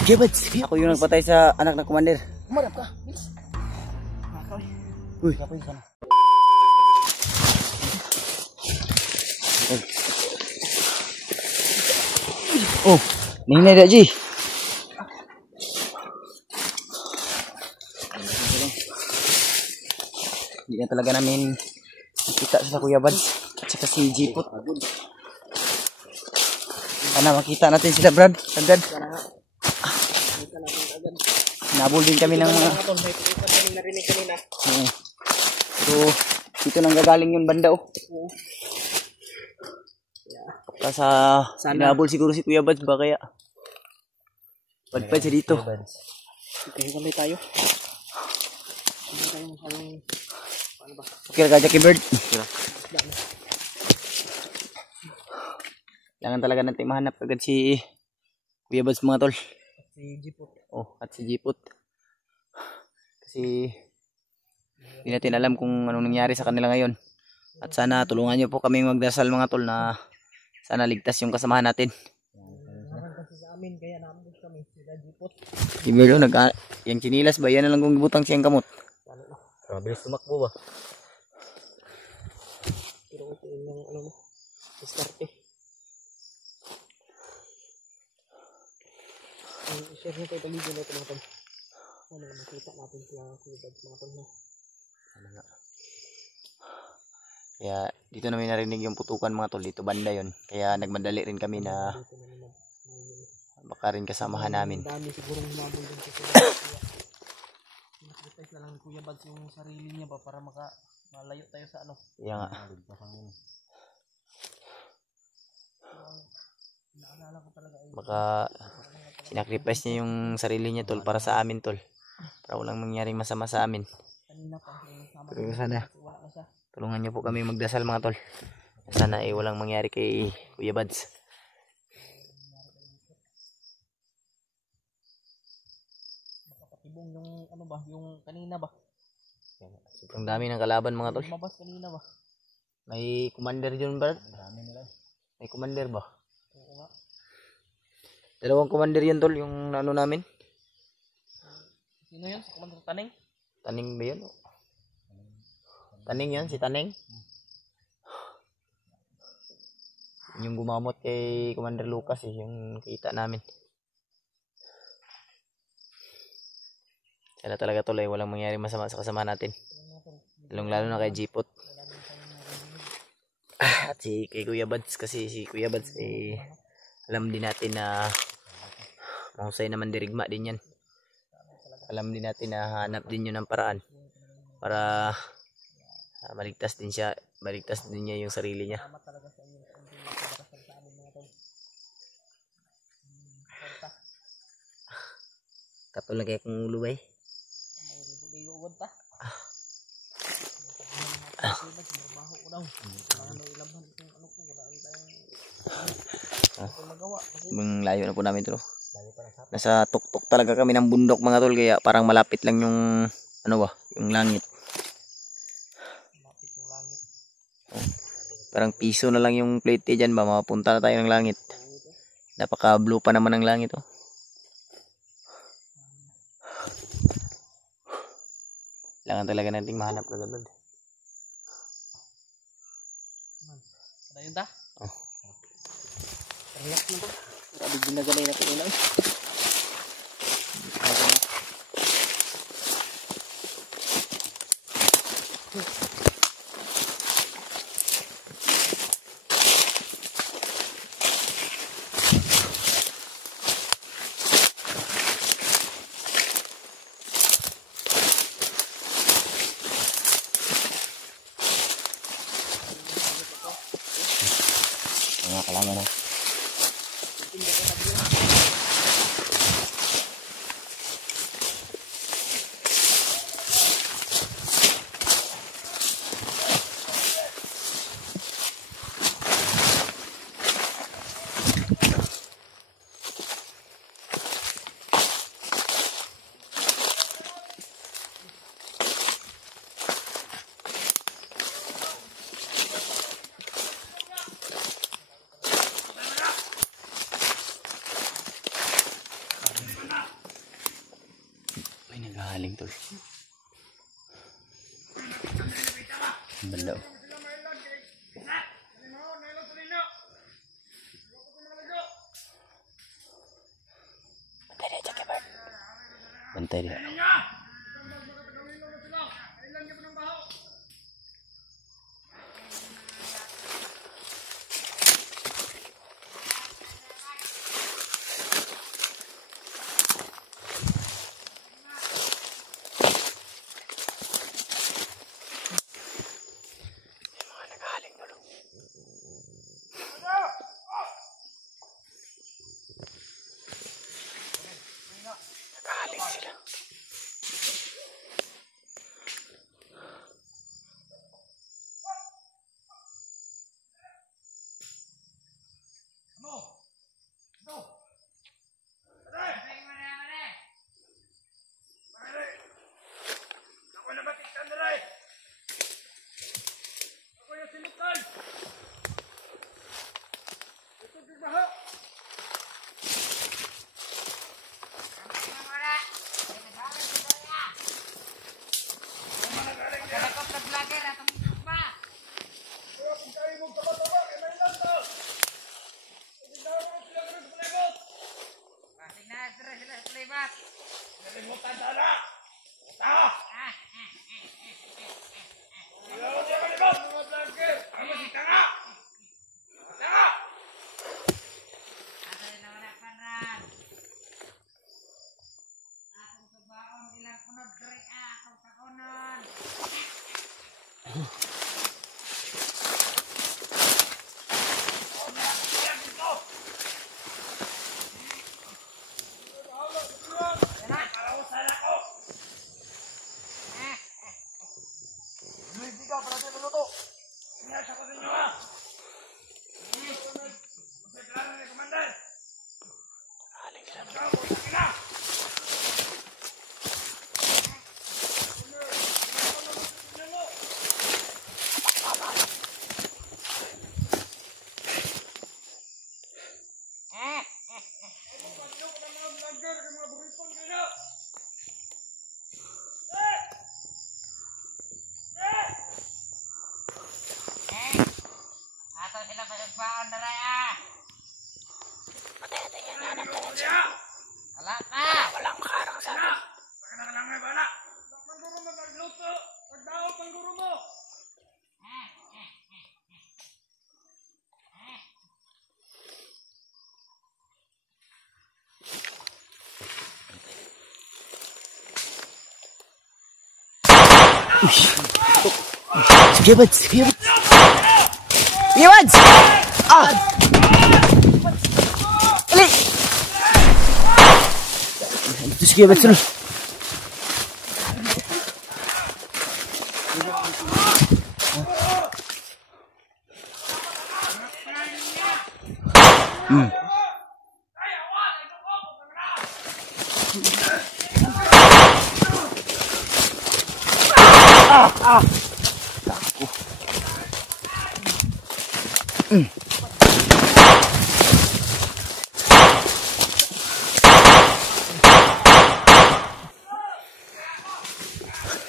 Sige, Bads. Ako yung nagpatay sa anak ng commander. Umarap ka. Bilis. Uy. Oh, nihina dah, Ji. Hindi na talaga namin nakita sa Kuya Bads at saka si Jipot. Sana makita natin sila, Brad. Agad. Nabul din kami ng mga... Pero dito nang gagaling yung banda, oh. Sa nabul siguro si Kuya Bads ba kaya? Padpad siya dito. Okay, kamay tayo. Hindi tayo masyadong... Paano ba? Okay ka, Jackie Bird. Kailangan talaga natin mahanap agad si Kuya Bads, mga tol. Si Jipot. Oh, at si Jipot. Kasi hindi natin alam kung anong nangyari sa kanila ngayon. At sana tulungan nyo po kami magdasal, mga tol, na sana ligtas yung kasamahan natin. Kasi sa amin, kaya namin kami. Sila Jipot. Ibero, yung chinilas ba? Yan na lang kung butang siyang kamot. Mabilis tumakbo ba? Pero ito yung ano mo. Diskarte. I-share nyo kayo pag-video na ito, mga tol. Ano na makita natin sila Kuya Bads, mga tol, no? Ano nga. Kaya dito namin narinig yung putukan, mga tol. Dito banda yon. Kaya nagmadali rin kami na baka rin kasamahan namin. Dami sigurong humabol din sa sila. Nakita na lang Kuya Bads yung sarili niya ba para malayo tayo sa ano. Kaya nga. Naalala ko talaga ay Baka sinacrifice niya yung sarili niya, tol, para sa amin, tol. Para walang mangyaring masama sa amin. kanina pa yung sama. Pero sana Wala na siya. tulungan niyo po kami magdasal, mga tol. Sana walang mangyari kay Kuya Bads. Baka patibong yung ano ba, yung kanina ba? Sobrang dami ng kalaban, mga tol. Lumabas kanina ba? May commander dyan, Bert? May commander ba? Oo nga. Dalawang commander yan, tol, yung ano namin. Sino yun? Sa Commander Taning? Taning ba yun? Taning yan, si Taning. Yung gumamot kay Commander Lucas, yung kita namin. Sana talaga, tol, walang mangyari masama sa kasama natin. Lalo na kay Jipot. At si kay Kuya Bads, kasi si Kuya Bads alam din natin na mahusay naman dirigma din yan. Alam din natin na hanap din yun ng paraan para maligtas din siya, maligtas din niya yung sarili niya. Katulad kaya kung ulo ba eh. Layo na po namin ito. Nasa tuktok talaga kami ng bundok, mga tol, kaya parang malapit lang yung ano ba, yung langit. Oh, parang piso na lang yung plate dyan ba, mapunta na tayo ng langit. Napaka blue pa naman ng langit, oh. Kailangan talaga nating mahanap kagad. Ano yun ta? Oh. Relax mo to. Grabe ginagalay na ito ulang. Kailangan na. tol. Balaw. Bantay dia. Sige, Bads! Sige, Bads! Sige, Bads! Ah! Ali! Ito, sige, Bads! Ano?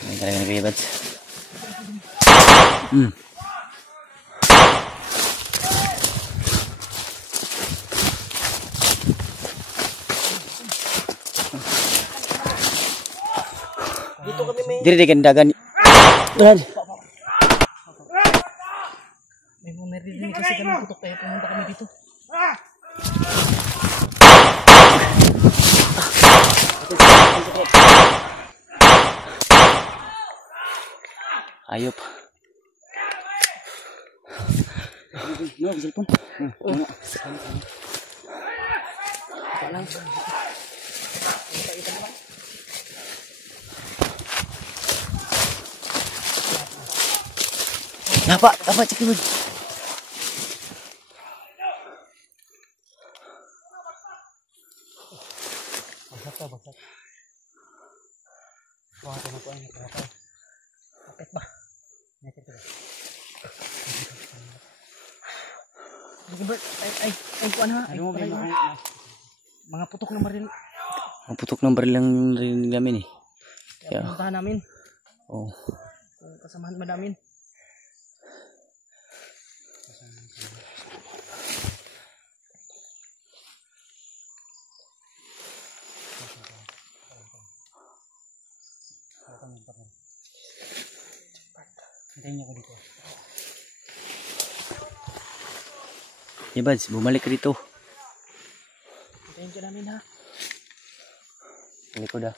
Ini talaga na kayo, Bads. Dito kami may... Diri di kandagan. Doon. May mga narinig kasi kami putok kaya pumunta kami dito. Ayop. No, cellphone. Dapat cek dulu. Basak. Wah, kenapa ini kenapa? Paket bah. Nyakit tuh. Ay, kuan ha. Mga putok ng baril. Mga putok ng baril lang rin kami nih. Kaya pinuntahan namin. Oh. Kung kasamahan ba namin. Hintayin niyo ko dito. Ibads, bumalik ka dito. Hintayin ka namin ha. Balik ko dah.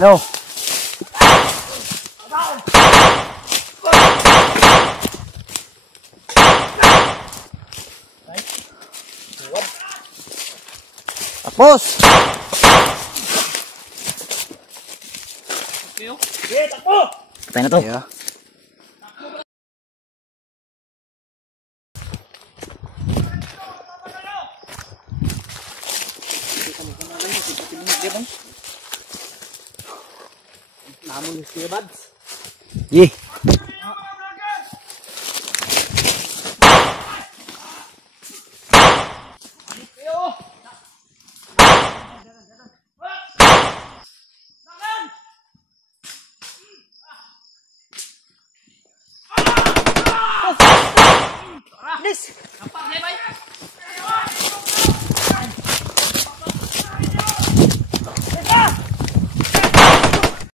Ano? Tapos! Patay na to. Yeah. Namon yung Kuya Bads. Ye. Bilis!